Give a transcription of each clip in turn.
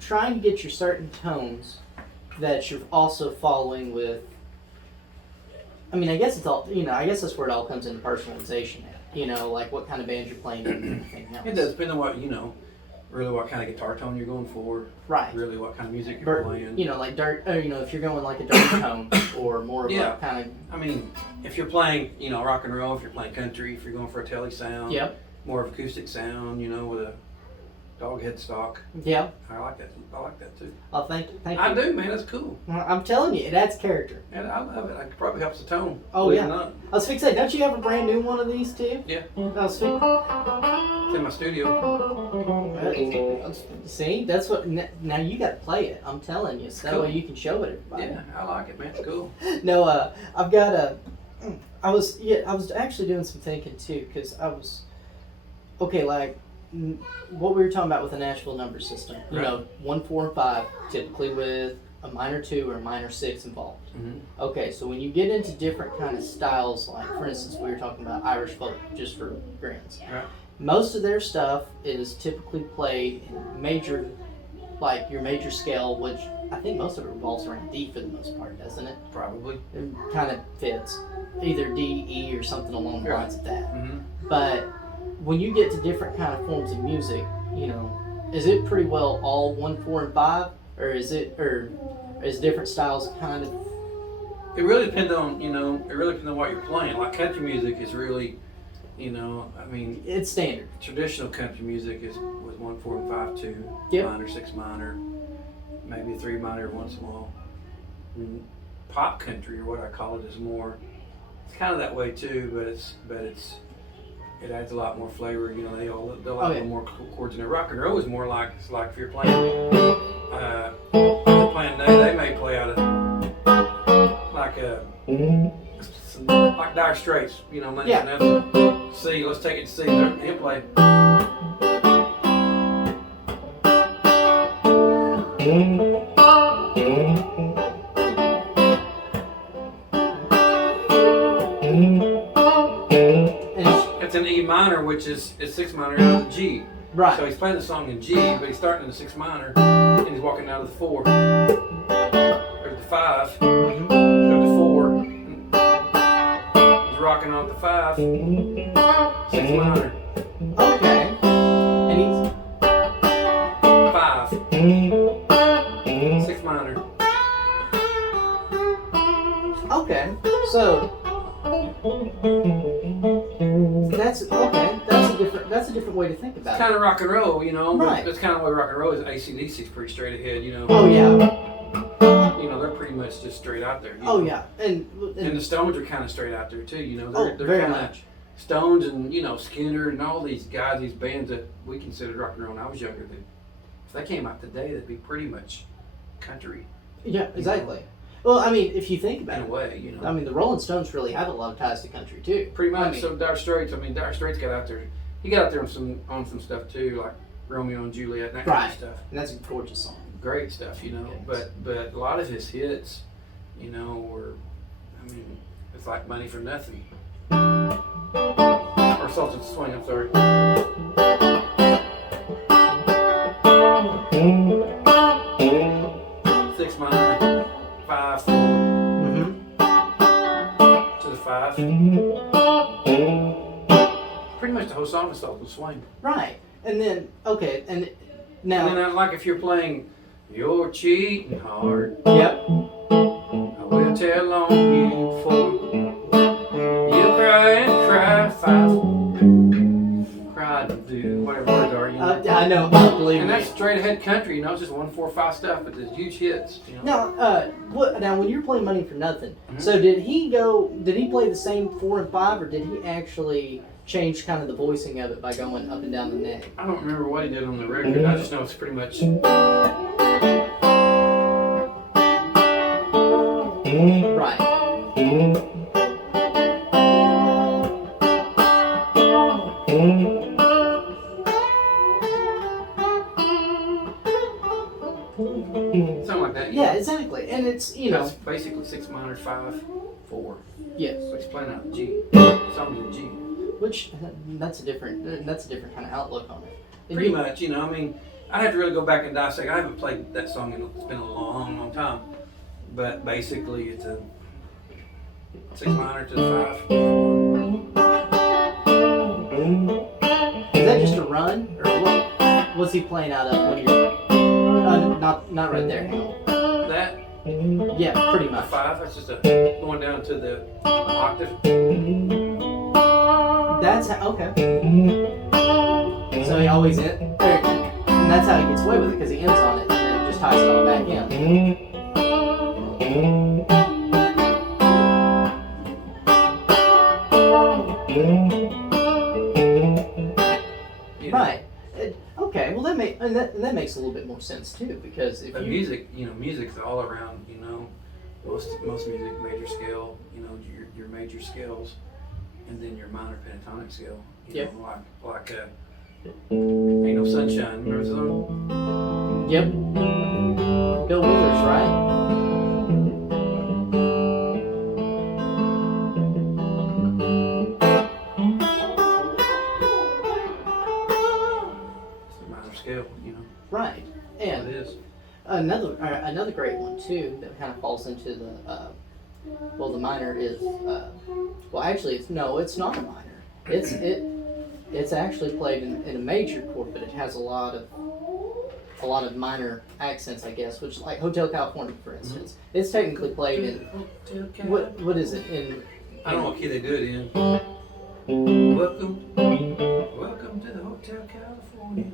trying to get your certain tones that you're also following with. I mean, I guess it's all, I guess that's where it all comes into personalization. Like what kind of band you're playing and everything else. It does depend on what, really what kind of guitar tone you're going for. Right. Really what kind of music you're playing. Like dirt, if you're going like a dirty tone or more of a kind of. I mean, if you're playing, rock and roll, if you're playing country, if you're going for a tele sound. Yep. More of acoustic sound, with a dog headstock. Yeah. I like that. I like that too. Oh, thank you. I do, man. That's cool. I'm telling you, it adds character. And I love it. It probably helps the tone. Oh, yeah. I was fixing to say, don't you have a brand new one of these too? Yeah. I was fixing. It's in my studio. See, that's what. Now you got to play it. I'm telling you, so that way you can show it everybody. Yeah, I like it, man. It's cool. No, I've got a. I was actually doing some thinking too, because I was. Okay, like what we were talking about with the Nashville number system. 1, 4, and 5, typically with a minor 2 or a minor 6 involved. Mm-hmm. Okay, so when you get into different kind of styles, like for instance, we were talking about Irish folk, just for grins. Right. Most of their stuff is typically played in major, like your major scale, which I think most of it revolves around D for the most part, doesn't it? Probably. It kind of fits. Either D, E, or something along the lines of that. Mm-hmm. But when you get to different kind of forms of music, is it pretty well all 1, 4, and 5, or is different styles kind of? It really depends on what you're playing. Like country music is really, it's standard. Traditional country music is with 1, 4, and 5, 2, minor, 6 minor, maybe 3 minor, 1 small. And pop country, or what I call it, is more. It's kind of that way too, but it adds a lot more flavor. They'll have a little more chords in there. Rock and roll is more like if you're playing. They may play out of like Dire Straits. C. Let's take it to C. He'll play. It's an E minor, which is 6 minor out of the G. Right. So he's playing the song in G, but he's starting in the 6 minor, and he's walking out of the 4. Or the 5. Or the 4. He's rocking off the 5. 6 minor. Okay. And he's 5. 6 minor. Okay. So that's a different way to think about it. It's kind of rock and roll, Right. That's kind of what rock and roll is. AC/DC's pretty straight ahead, Oh yeah. They're pretty much just straight out there. Oh yeah, and the Stones are kind of straight out there too. They're very kind much. of Stones and Skinner and all these guys, these bands that we considered rock and roll when I was younger. That if they came out today, they'd be pretty much country. Yeah, exactly. Well, I mean, if you think about it, in a way, I mean, the Rolling Stones really have a lot of ties to country too. Pretty much. So Dire Straits got out there. He got out there on some stuff too, like Romeo and Juliet, and that kind of stuff. And that's a gorgeous song. Great stuff, But a lot of his hits, were, it's like Money for Nothing. Or Sultan Swing, I'm sorry. 6 minor, 5, 4. To the 5. Pretty much the whole song is Sultan Swing. Right. And then, okay, and now. And then, like if you're playing You're Cheating Hard. Yep. I will tell on you for you cry and cry 5. Cry to do whatever words are, I know, believe and me. that's straight ahead country, it's just 1, 4, 5 stuff, but there's huge hits. Now, now when you're playing Money for Nothing, so did he play the same 4 and 5, or did he actually change kind of the voicing of it by going up and down the neck? I don't remember what he did on the record. I just know it's pretty much. Right. Something like that. Yeah, exactly. And it's, It's basically 6 minor, 5, 4. Yes. So he's playing out the G. Something in G. Which that's a different kind of outlook on it. Pretty much, I have to really go back and dissect. I haven't played that song it's been a long, long time. But basically, it's a 6 minor to the 5. Is that just a run, or what was he playing out of when you're? Not right there. Hang on. That. Yeah, pretty much. 5. That's just going down to the octave. That's how, okay. So he always and that's how he gets away with it because he ends on it and then just ties it all back in. Right. Okay. Well, that makes a little bit more sense too because if music's all around. Most music, major scale. Your major scales, and then your minor pentatonic scale. Yep. Like Ain't No Sunshine. Remember the song? Yep. Bill Withers, right? Right, and it is. another great one too that kind of falls into the the minor is actually it's not a minor. It's actually played in a major chord, but it has a lot of minor accents, I guess, which like Hotel California, for instance. Mm-hmm. It's technically played in what is it in? I don't know what key they do it in. Welcome to the Hotel California.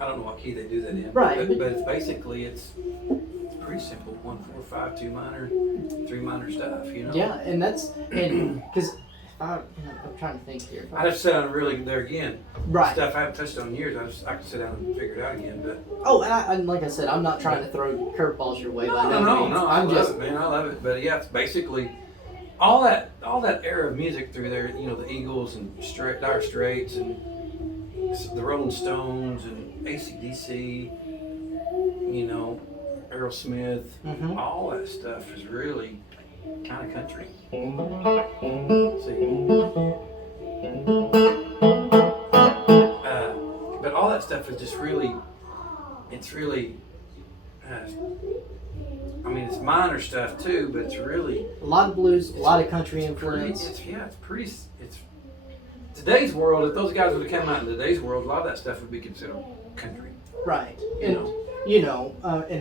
I don't know what key they do that in. Right. But it's basically it's pretty simple. 1, 4, 5, 2 minor, 3 minor stuff. Yeah, and because I'm trying to think here. I just sit down and really there again. Right. Stuff I haven't touched on in years. I can sit down and figure it out again. But and like I said, I'm not trying to throw curveballs your way. No. I love it, man. I love it. But yeah, it's basically all that era of music through there. The Eagles and Dire Straits and the Rolling Stones and AC/DC. Aerosmith. Mm-hmm. All that stuff is really kind of country. But all that stuff is just really, it's minor stuff too, but it's really a lot of blues, a lot of country influence. It's today's world. If those guys would have come out in today's world, a lot of that stuff would be considered country. Right. In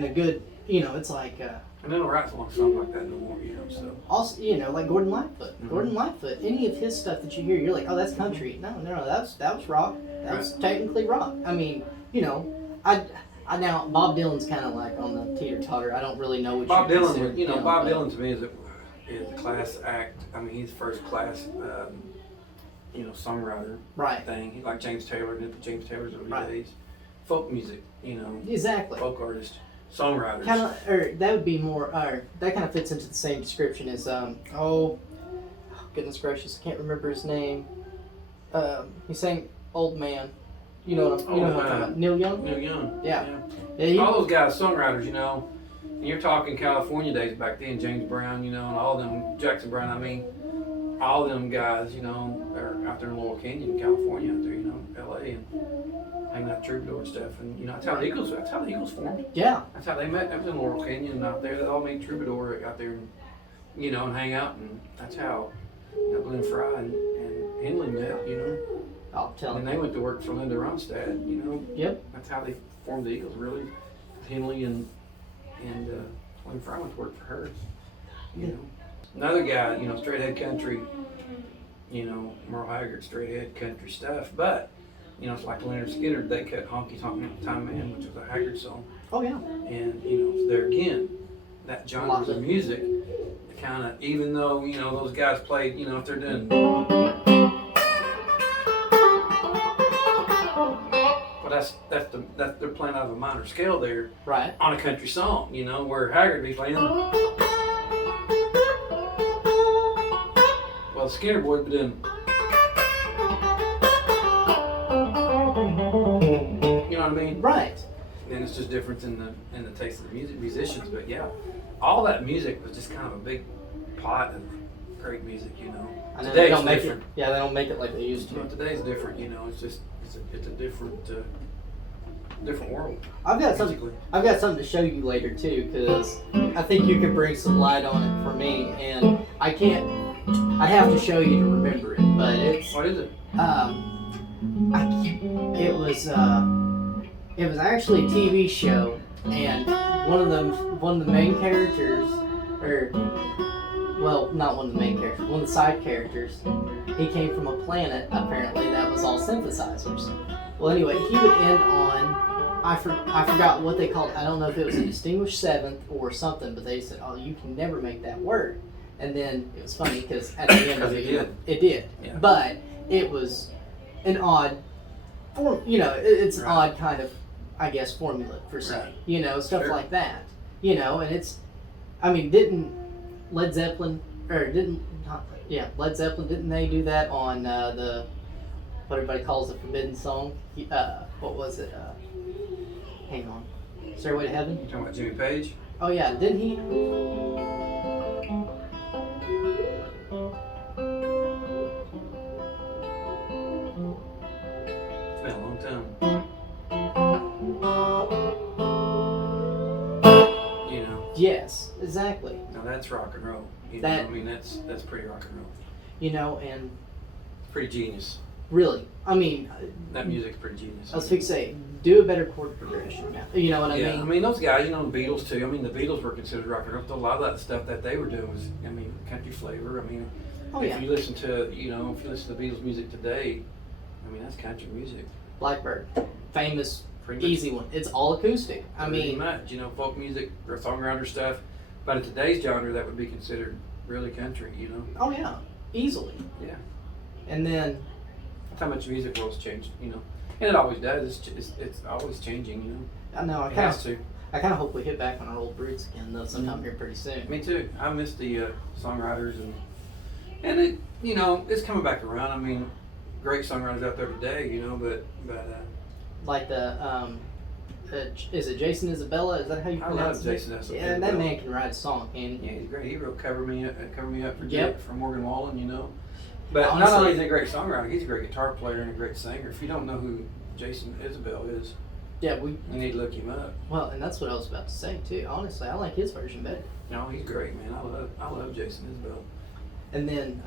a good, it's like. And they don't write a song like that no more, so. Also, like Gordon Lightfoot. Mm-hmm. Gordon Lightfoot, any of his stuff that you hear, you're like, oh, that's country. No, that was rock. That was technically rock. I mean, I now, Bob Dylan's kind of like on the teeter-totter. I don't really know what Bob Dylan, Bob Dylan to me is a class act. I mean, he's first class, songwriter thing. He's like James Taylor, James Taylor's early days. Folk music, Exactly. Folk artist. Songwriters. That would be more, that kind of fits into the same description as, goodness gracious, I can't remember his name. He sang Old Man. You know what I'm talking about? Neil Young? Neil Young. Yeah. All those guys, songwriters, and you're talking California days back then, James Brown, and all them, Jackson Brown, all them guys, are out there in Laurel Canyon, California, out there, LA, and hanging out Troubadour and stuff, and that's how the Eagles formed. Yeah. That's how they met. That was in Laurel Canyon out there. They all made Troubadour out there, and and hang out, and that's how Glenn Fry and Henley met. I'll tell and they went to work for Linda Ronstadt. Yep. That's how they formed the Eagles. Really, Henley and Glenn Fry went to work for her. Another guy, straight ahead country. Merle Haggard, straight ahead country stuff, but. It's like Leonard Skinner, they cut Honky Tonk Time Man, which was a Haggard song. Oh, yeah. And, there again, that genre of music, kind of, even though, those guys played, if they're doing. Well, they're playing out of a minor scale there. Right. On a country song, where Haggard be playing. Well, Skinner boy would be doing. Right. And it's just different in the taste of the musicians, but yeah, all that music was just kind of a big pot of great music, you know. I know Today's they don't make different. it. Yeah, they don't make it like they used to. Well, today's different, you know. It's a different different world. I've got musically. something to show you later too, because I think you could bring some light on it for me, and I can't. I have to show you to remember it, but it's. What is it? It was actually a TV show, and one of the main characters, or well, not one of the main characters, one of the side characters, he came from a planet apparently that was all synthesizers. Well, anyway, he would end on I forgot what they called it. I don't know if it was a distinguished seventh or something, but they said, "Oh, you can never make that word." And then it was funny because at the end of it, it did. Yeah. But it was an odd form. You know, it's an odd kind of, I guess, formula per se. Right. You know, stuff Sure. like that. You know, and it's, I mean, didn't Led Zeppelin Led Zeppelin, didn't they do that on the what everybody calls the Forbidden Song? What was it? Hang on. Stairway to Heaven? You talking about Jimmy Page? Oh yeah, didn't he? It's been a long time. You know. Yes, exactly. Now that's rock and roll. You That- know, I mean that's pretty rock and roll. You know, and It's pretty genius. really, I mean, That music's pretty genius. I was fixing to say, do a better chord progression now. You know what I Yeah, mean? I mean those guys, you know, the Beatles too. I mean the Beatles were considered rock and roll. A lot of that stuff that they were doing was, I mean, country flavor. I mean, Oh if yeah, you listen to, you know, if you listen to Beatles music today, I mean that's country music. Blackbird, famous, Pretty much, easy one. It's all acoustic. I pretty mean, much, you know, folk music or songwriter stuff. But in today's genre, that would be considered really country. You know. oh yeah, easily. Yeah. And then, That's how much the music world's changed. You know, and it always does. It's always changing. You know. I know It has to. I kind of hope we hit back on our old roots again, though, sometime Mhm. here pretty soon. Me too. I miss the songwriters and it, you know, it's coming back around. I mean, great songwriters out there today, you know, but Like is it Jason Isabella? Is that how you I pronounce love it? Jason Isabella. Yeah, that man can write a song, can he? Yeah, he's great. He wrote Cover Me Up for Yep. Dick from Morgan Wallen, you know. But not Honestly- only is he a great songwriter, he's a great guitar player and a great singer. If you don't know who Jason Isabella is, Yeah, you need to look him up. well, and that's what I was about to say too. Honestly, I like his version better. No, he's great, man. I love Jason Isabella. And then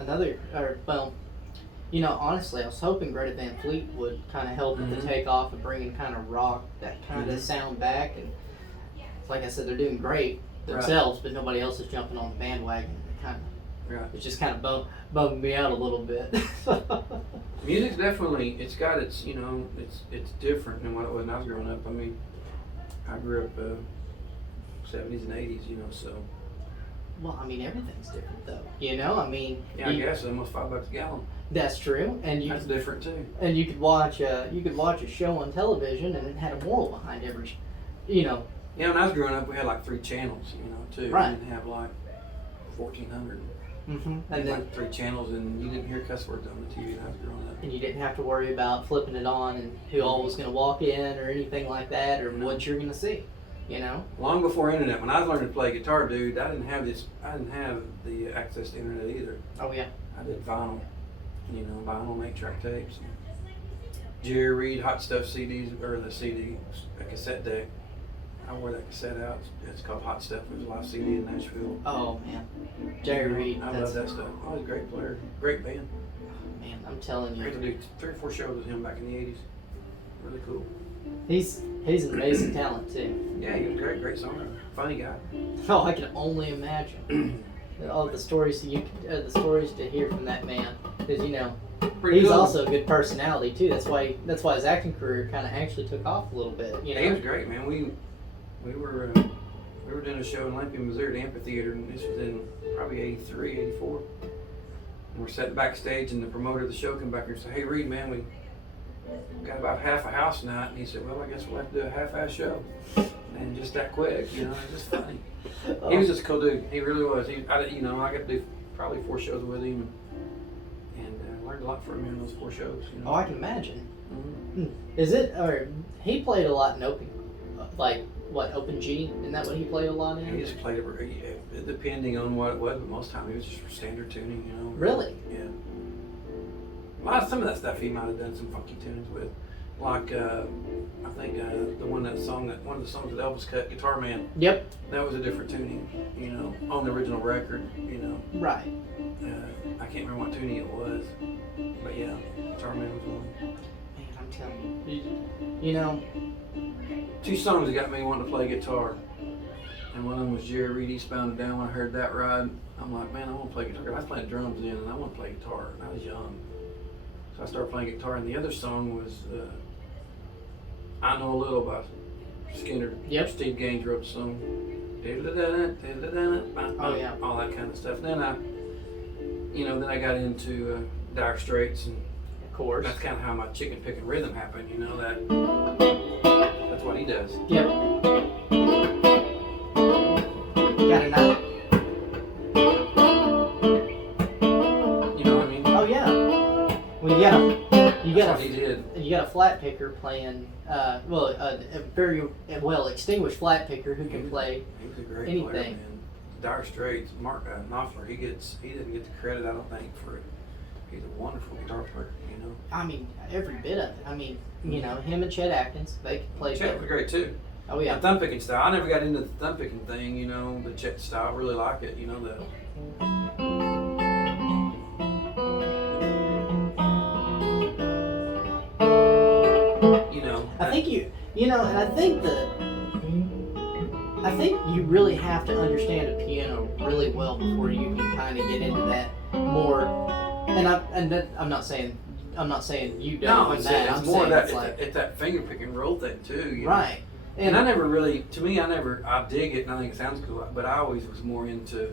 you know, honestly, I was hoping Greta Van Fleet would kind of help with Mhm. the takeoff of bringing kind of rock, that kind of Mhm. sound back. And like I said, they're doing great themselves, but nobody else is jumping on the bandwagon. It kind of, Right. it's just kind of bumming me out a little bit. Music's definitely, it's got its, you know, it's different than what it was when I was growing up. I mean, I grew up 70s and 80s, you know, so. Well, I mean, everything's different though. You know, I mean, Yeah, I guess almost $5 a gallon. that's true. And That's different too. and you could watch a show on television, and it had a moral behind every, you know. Yeah, when I was growing up, we had like 3 channels, you know, too. Right. We didn't have like 1,400. Mm-hmm. And And then like 3 channels, and you didn't hear cuss words on the TV when I was growing up. and you didn't have to worry about flipping it on and who all was going to walk in or anything like that, or No. what you're going to see. You know. Long before internet, when I was learning to play guitar, dude, I didn't have the access to internet either. Oh yeah. I did vinyl, you know, vinyl 8-track tapes. Jerry Reed Hot Stuff CDs, or the CD, a cassette deck. I wore that cassette out. It's called Hot Stuff. It was a live CD in Nashville. Oh man. Jerry Reed. I love that stuff. Oh, he's a great player. Great band. Man, I'm telling I got to you, do 3 or 4 shows with him back in the 80s. Really cool. he's an amazing talent too. Yeah, he was a great songwriter. Funny guy. Oh, I can only imagine. All the stories the stories to hear from that man, because you know Pretty he's cool. also a good personality too. That's why his acting career kind of actually took off a little bit. You know. He was great, man. We were doing a show in Lampkin, Missouri, at the amphitheater, and this was in probably 83, 84. And we're sitting backstage, and the promoter of the show came back here and said, "Hey, Reed, man, we got about half a house tonight." And he said, "Well, I guess we'll have to do a half-ass show." And just that quick, you know, it was just funny. He was just a cool dude. He really was. I got to do probably 4 shows with him, and learned a lot from him in those 4 shows. You know? Oh, I can imagine. Mhm. Is it or he played a lot in open, like open G? Isn't that what he played a lot in? He just played it depending on what it was, but most time it was just standard tuning, you know. Really? Yeah. Some of that stuff he might have done some funky tunings with, like I think one of the songs that Elvis cut, Guitar Man. Yep. That was a different tuning, you know, on the original record, you know. Right. I can't remember what tuning it was, but yeah, Guitar Man was one. Man, I'm telling you, you know. 2 songs that got me wanting to play guitar, and one of them was Jerry Reed, Eastbound and Down. When I heard that ride, I'm like, man, I want to play guitar. I was playing drums then, and I want to play guitar, and I was young. So I started playing guitar, and the other song was I Know a Little by Skinner. Yep. Steve Gaines wrote the song. Oh yeah. All that kind of stuff. Then I got into Dire Straits, and of course. that's kind of how my chicken picking rhythm happened. You know that. That's what he does. Yep. Got a knife. You know what I mean? Oh yeah. Well, you got a flat picker playing. A very well extinguished flat picker who can play He was a great anything. player, man. Dire Straits, Mark Knopfler, he didn't get the credit, I don't think, for it. He's a wonderful guitar player, you know. I mean, every bit of it. I mean, you know, him and Chet Atkins, they could play Chet together. was great too. Oh yeah. The thumb picking style. I never got into the thumb picking thing, you know, the Chet style. I really like it, you know, I think I think you really have to understand a piano really well before you can kind of get into that more. And I'm not saying you don't. No, it's more that it's that finger picking roll thing too. You know? Right. And I never really, to me, I dig it and I think it sounds cool, but I always was more into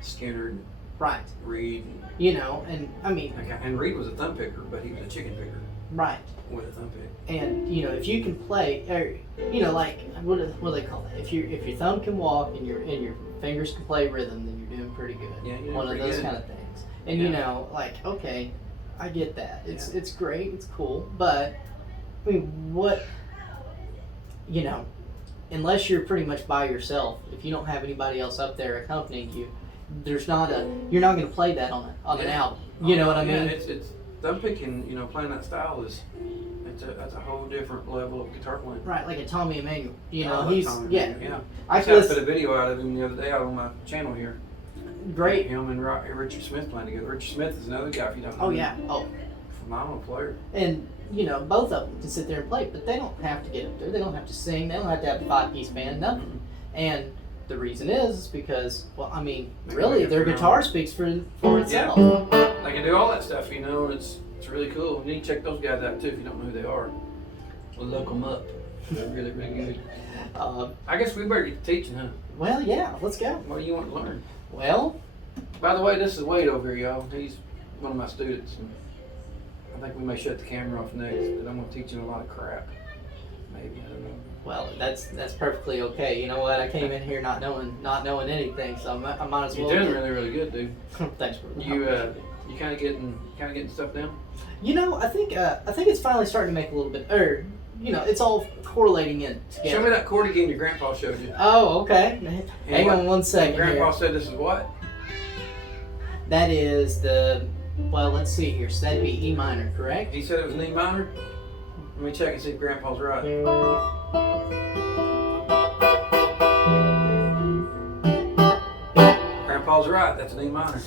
Skinner and right. Reed. You know, and I mean. And Reed was a thumb picker, but he was a chicken picker. Right. With a thumb pick. And you know, if you can play, or you know, like what do they call it? If your thumb can walk and your fingers can play rhythm, then you're doing pretty good. Yeah, you're one of those good. kind of things. And you know, like okay, I get that. It's great. It's cool. But I mean, what? You know, unless you're pretty much by yourself, if you don't have anybody else up there accompanying you, you're not going to play that on an album. You know what I mean? Yeah, it's thumb picking. You know, playing that style that's a whole different level of guitar playing. Right, like a Tommy Emanuel. You know, yeah. I put a video out of him the other day out on my channel here. Great. Him and Richard Smith playing together. Richard Smith is another guy if you don't know. Oh yeah. Oh. Phenomenal player. And you know, both of them can sit there and play, but they don't have to get up there. They don't have to sing. They don't have to have a 5-piece band. Nothing. Mm-hmm. And the reason is because, well, I mean, really, their guitar speaks for itself. Yeah. They can do all that stuff, you know. It's really cool. You need to check those guys out too if you don't know who they are. We'll look them up. They're really, really good. I guess we better get to teaching, huh? Well, yeah. Let's go. What do you want to learn? Well, by the way, this is Wade over here, y'all. He's one of my students. And I think we may shut the camera off next, but I'm going to teach him a lot of crap. Maybe, I don't know. Well, that's perfectly okay. You know what? I came in here not knowing anything, so I might as well. You're doing really, really good, dude. Thanks for you kind of getting stuff down. You know, I think it's finally starting to make a little bit. You know, it's all correlating in together. Show me that chord again your grandpa showed you. Oh, okay. Hang on one second. Grandpa here. said this is what? That is the. Well, let's see here. So that'd be E minor, correct? He said it was an E minor? Let me check and see if Grandpa's right. Grandpa's right. That's an E minor.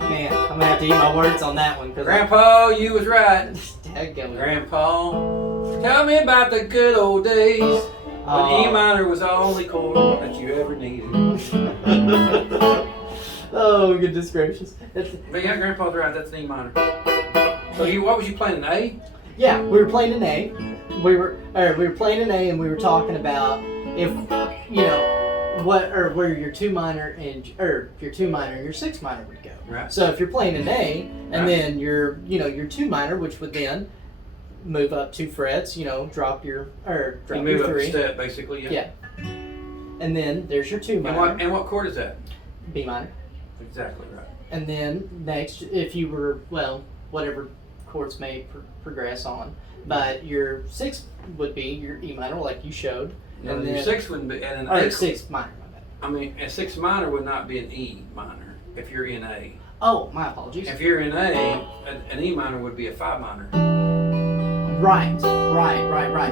Man, I'm going to have to eat my words on that one. Grandpa, you was right. Dadgummit. Grandpa, tell me about the good old days when E minor was the only chord that you ever needed. Oh, goodness gracious. But yeah, Grandpa's right. That's an E minor. So what was you playing, an A? Yeah, we were playing an A. We were playing an A, and we were talking about if you know where your 2 minor and your 2 minor and your 6 minor would go. Right. So if you're playing an A, and then your 2 minor, which would then move up 2 frets, you know, drop your 3. Move up a step, basically. Yeah. And then there's your 2 minor. And what chord is that? B minor. Exactly right. And then next, if you were whatever chords may progress on. But your sixth would be your E minor, like you showed. No, and your then, sixth wouldn't be an or A. sixth minor, my bad. I mean, a sixth minor would not be an E minor if you're in A. Oh, my apologies. If you're in A, an E minor would be a 5 minor. Right.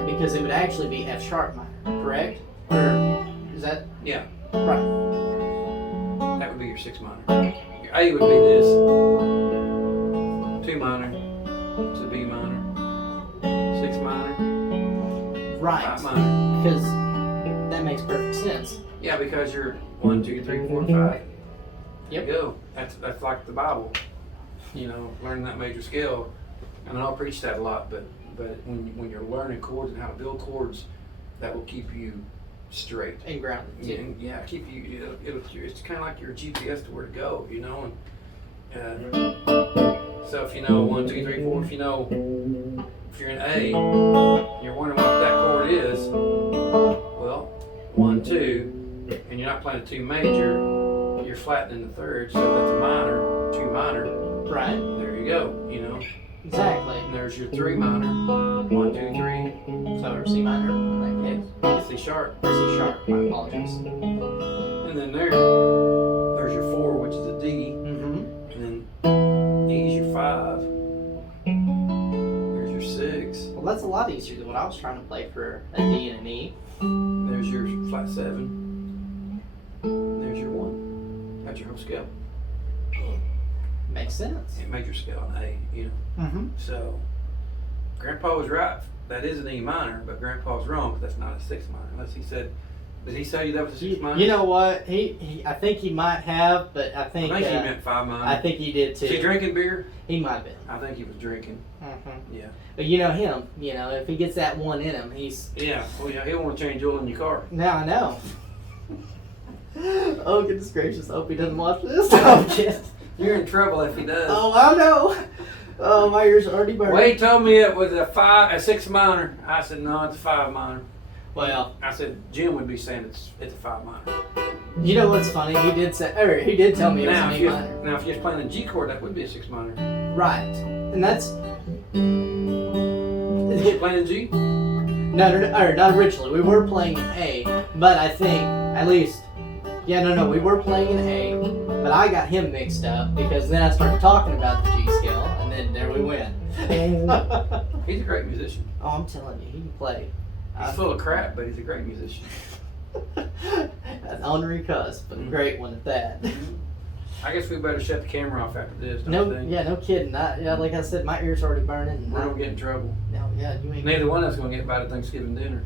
Because it would actually be F sharp minor, correct? Or is that? Yeah. Right. That would be your 6 minor. Your A would be this. 2 minor. It's a B minor. 6 minor. Right. 5 minor. Because that makes perfect sense. Yeah, because you're 1, 2, 3, 4, 5. Yep. There you go. That's like the Bible. You know, learning that major scale. And I'll preach that a lot, but when you're learning chords and how to build chords, that will keep you straight and grounded. Yeah, keep you. It's kind of like your GPS to where to go, you know. And so if you know 1, 2, 3, 4, if you're in A, and you're wondering what that chord is, well, 1, 2, and you're not playing a 2 major, you're flattening the third, so that's a minor, 2 minor. Right. There you go, you know. Exactly. And there's your 3 minor. 1, 2, 3. So C minor in that C sharp. case. C sharp. My apologies. And then there's your 4, which is a D. Mm-hmm. And then E's your 5. There's your 6. Well, that's a lot easier than what I was trying to play for a D and an E. There's your flat 7. And there's your 1. That's your whole scale. Makes sense. And major scale in A, you know. Mm-hmm. So, Grandpa was right. That is an E minor, but Grandpa's wrong because that's not a 6 minor. Unless he said, did he say that was a 6 minor? You know what? He I think he might have, but I think he meant 5 minor. I think he did too. Is he drinking beer? He might have been. I think he was drinking. Mm-hmm. Yeah. But you know him. You know if he gets that one in him, he's. Yeah. Well, yeah. He'll want to change oil in your car. Now I know. Oh goodness gracious! I hope he doesn't watch this. I'm kidding. You're in trouble if he does. Oh, I know. Oh, my ears are already burning. Wade told me it was a 6 minor. I said no, it's a 5 minor. Well, I said Jim would be saying it's a 5 minor. you know what's funny? He did say, or he did tell me it was Now, an if E you're, minor. now if you're playing a G chord, that would be a 6 minor. Right, and that's. Is he playing G? No, or not originally. We were playing in A, but I think at least. Yeah, no, we were playing in A, but I got him mixed up because then I started talking about the G scale, and then there we went. He's a great musician. Oh, I'm telling you, he can play. He's full of crap, but he's a great musician. An ornery cuss, but a great one at that. I guess we better shut the camera off after this, don't you think? Yeah, no kidding. Like I said, my ears already burning. And We're going to get in trouble. No, yeah, you ain't. Neither one of us going to get invited to Thanksgiving dinner.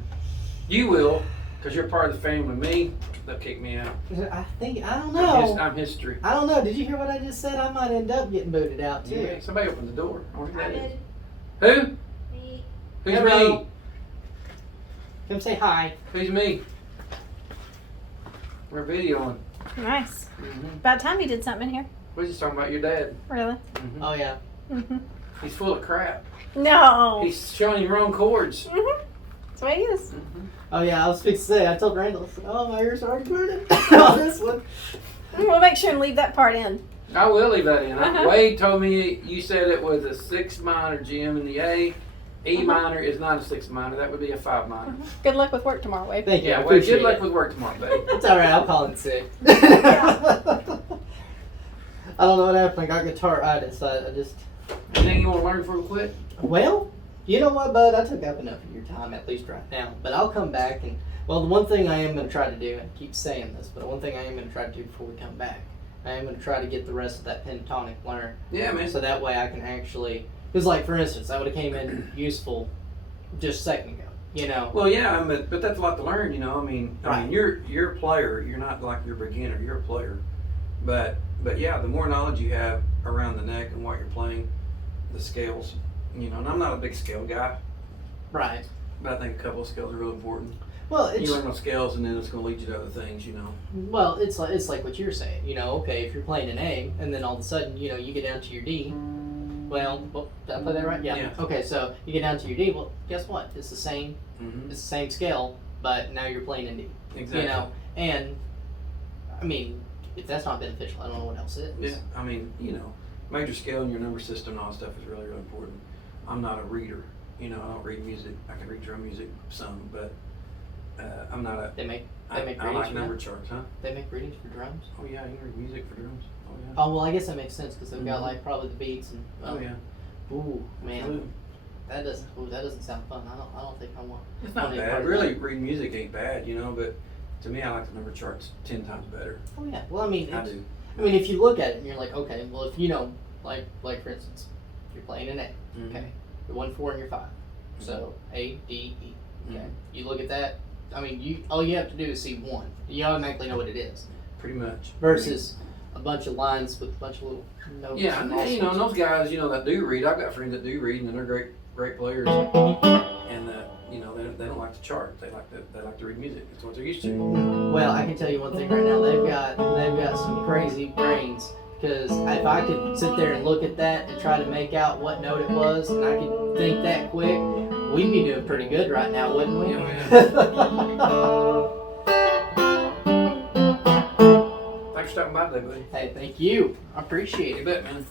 You will, because you're part of the family. Me, they'll kick me out. I don't know. I'm history. I don't know. Did you hear what I just said? I might end up getting booted out too. Yeah, somebody opened the door. I wonder who I that is. did. Who? Me. Who's Hello. me? Come say hi. Who's me? We're videoing. Nice. Mm-hmm. About time you did something in here. We're just talking about your dad. Really? Mm-hmm. Oh yeah. Mm-hmm. He's full of crap. No. He's showing you wrong chords. Mm-hmm. That's the way he is. Mm-hmm. Oh yeah. I was fixing to say. I told Randall. I said, oh, my ears are already burning on this one. We'll make sure and leave that part in. I will leave that in. Uh-huh. Wade told me you said it was a 6 minor, Jim, in the A. E minor is not a 6 minor. That would be a 5 minor. Good luck with work tomorrow, Wade. Thank you. Yeah, I well, appreciate good luck it. with work tomorrow, baby. It's all right. I'll call in sick. I don't know what happened. I got guitaritis. I just. Anything you want to learn before we quit? Well, you know what, bud? I took up enough of your time, at least right now. But I'll come back and. Well, the one thing I am going to try to do, and I keep saying this, but the one thing I am going to try to do before we come back, I am going to try to get the rest of that pentatonic learned. Yeah, man. So that way I can actually. Because, like, for instance, that would have came in useful just a second ago. You know? Well, yeah, but that's a lot to learn, you know. I mean, Right. you're a player. You're not like you're a beginner. You're a player. But yeah, the more knowledge you have around the neck and what you're playing, the scales, you know. And I'm not a big scale guy, Right. but I think a couple of scales are real important. Well, You it's. learn those scales, and then it's going to lead you to other things, you know. Well, it's like what you're saying. You know, okay, if you're playing an A, and then all of a sudden, you know, you get down to your D. Well, did I play that right? Yeah. Yeah. Okay, so you get down to your D. Well, guess what? It's the same. Mm-hmm. It's the same scale, but now you're playing in D. Exactly. You know, and I mean, if that's not beneficial, I don't know what else is. Yeah, I mean, you know, major scale in your number system and all that stuff is really, really important. I'm not a reader. You know, I don't read music. I can read drum music some, but I'm not a. They make I readings like for number that? charts, huh? They make readings for drums. Oh yeah, you can read music for drums. Oh yeah. Oh well, I guess that makes sense because they've got Mhm. like probably the beats and. Oh yeah. Ooh man, Absolutely. that doesn't sound fun. I don't think I want. It's not want any part bad. of Really, that. reading music ain't bad, you know. But to me, I like the number charts 10 times better. Oh yeah. Well, I mean, I do. I mean, if you look at it and you're like, okay, well, if you know, like for instance, you're playing an A, Mhm. okay, you're 1, 4, and you're 5, so A, D, E. Okay, Mhm. you look at that. I mean, all you have to do is see one. You automatically know what it is. Pretty much. Versus a bunch of lines with a bunch of little notes. Yeah, and and, all you know, and sorts those guys, you know, that do read. I've got friends that do read, and they're great players. And you know, they don't like to chart. They like to read music. That's what they're used to. Well, I can tell you one thing right now. They've got some crazy brains. Because if I could sit there and look at that and try to make out what note it was, and I could think that quick, we'd be doing pretty good right now, wouldn't we? Yeah, Thanks for stopping by today, buddy. Hey, thank you. I appreciate You it. bet, man.